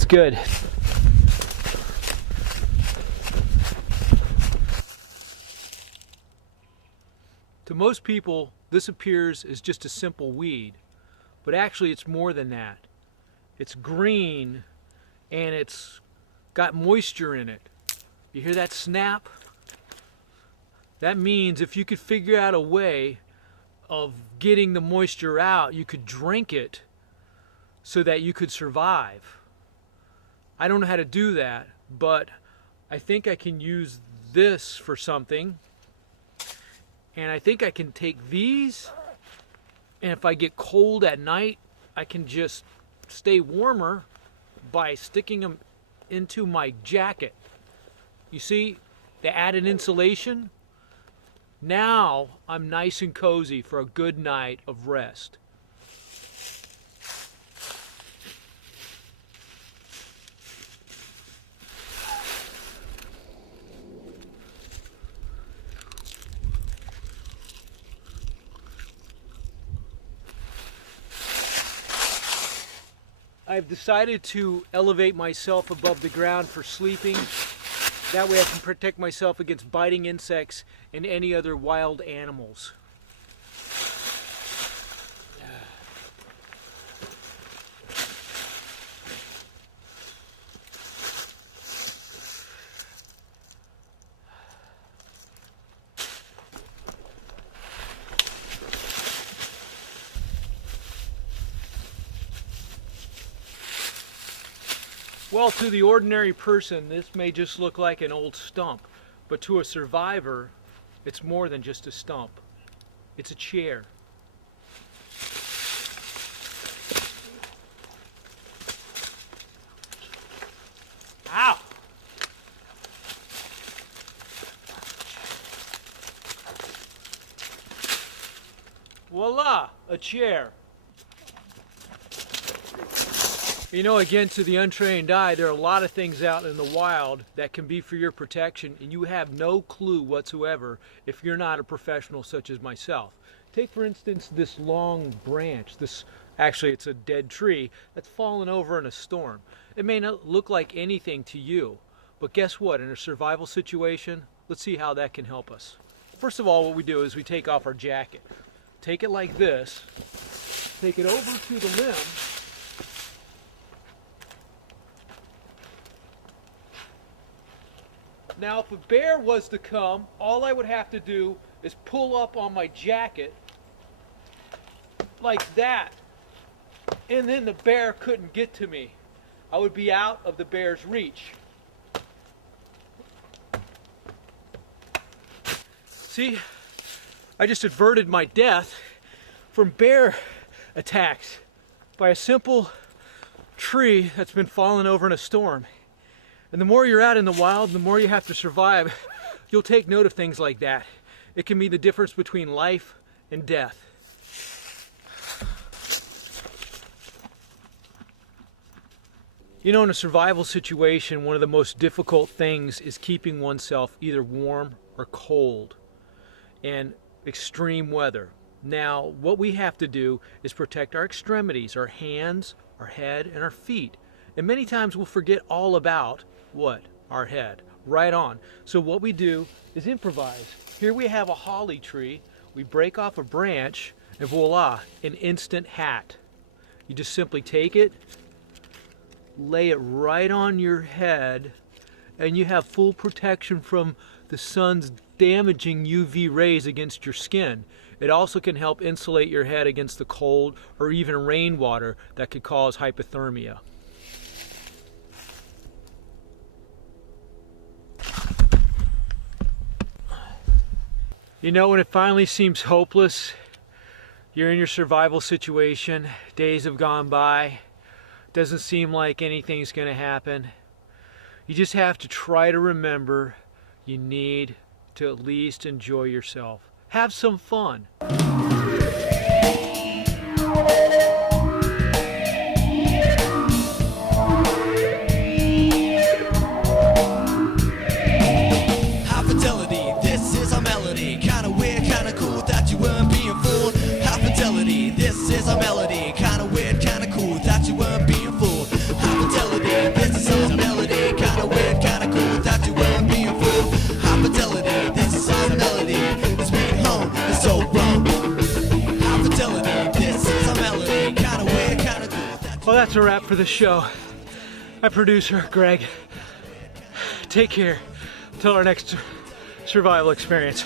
That's good. To most people, this appears as just a simple weed, but actually it's more than that. It's green and it's got moisture in it. You hear that snap? That means if you could figure out a way of getting the moisture out, you could drink it so that you could survive. I don't know how to do that, but I think I can use this for something. And I think I can take these, and if I get cold at night, I can just stay warmer by sticking them into my jacket. You see, the added insulation. Now I'm nice and cozy for a good night of rest. I've decided to elevate myself above the ground for sleeping. That way I can protect myself against biting insects and any other wild animals. Well, to the ordinary person, this may just look like an old stump, but to a survivor, it's more than just a stump. It's a chair. Ow! Voila, a chair. You know, again, to the untrained eye, there are a lot of things out in the wild that can be for your protection, and you have no clue whatsoever if you're not a professional such as myself. Take, for instance, this long branch. Actually, it's a dead tree that's fallen over in a storm. It may not look like anything to you, but guess what? In a survival situation, let's see how that can help us. First of all, what we do is we take off our jacket. Take it like this, take it over to the limb, now, if a bear was to come, all I would have to do is pull up on my jacket like that, and then the bear couldn't get to me. I would be out of the bear's reach. See, I just averted my death from bear attacks by a simple tree that's been fallen over in a storm. And the more you're out in the wild, the more you have to survive, you'll take note of things like that. It can be the difference between life and death. You know, in a survival situation, one of the most difficult things is keeping oneself either warm or cold in extreme weather. Now, what we have to do is protect our extremities, our hands, our head, and our feet. And many times we'll forget all about what? Our head. Right on. So what we do is improvise. Here we have a holly tree. We break off a branch, and voila, an instant hat. You just simply take it, lay it right on your head, and you have full protection from the sun's damaging UV rays against your skin. It also can help insulate your head against the cold or even rainwater that could cause hypothermia. You know, when it finally seems hopeless, you're in your survival situation, days have gone by, doesn't seem like anything's going to happen, you just have to try to remember you need to at least enjoy yourself. Have some fun. This is a melody, kinda weird, kinda cool, thought you weren't being fooled. High fidelity. that's a wrap for the show. My producer, Greg. Take care. Till our next survival experience.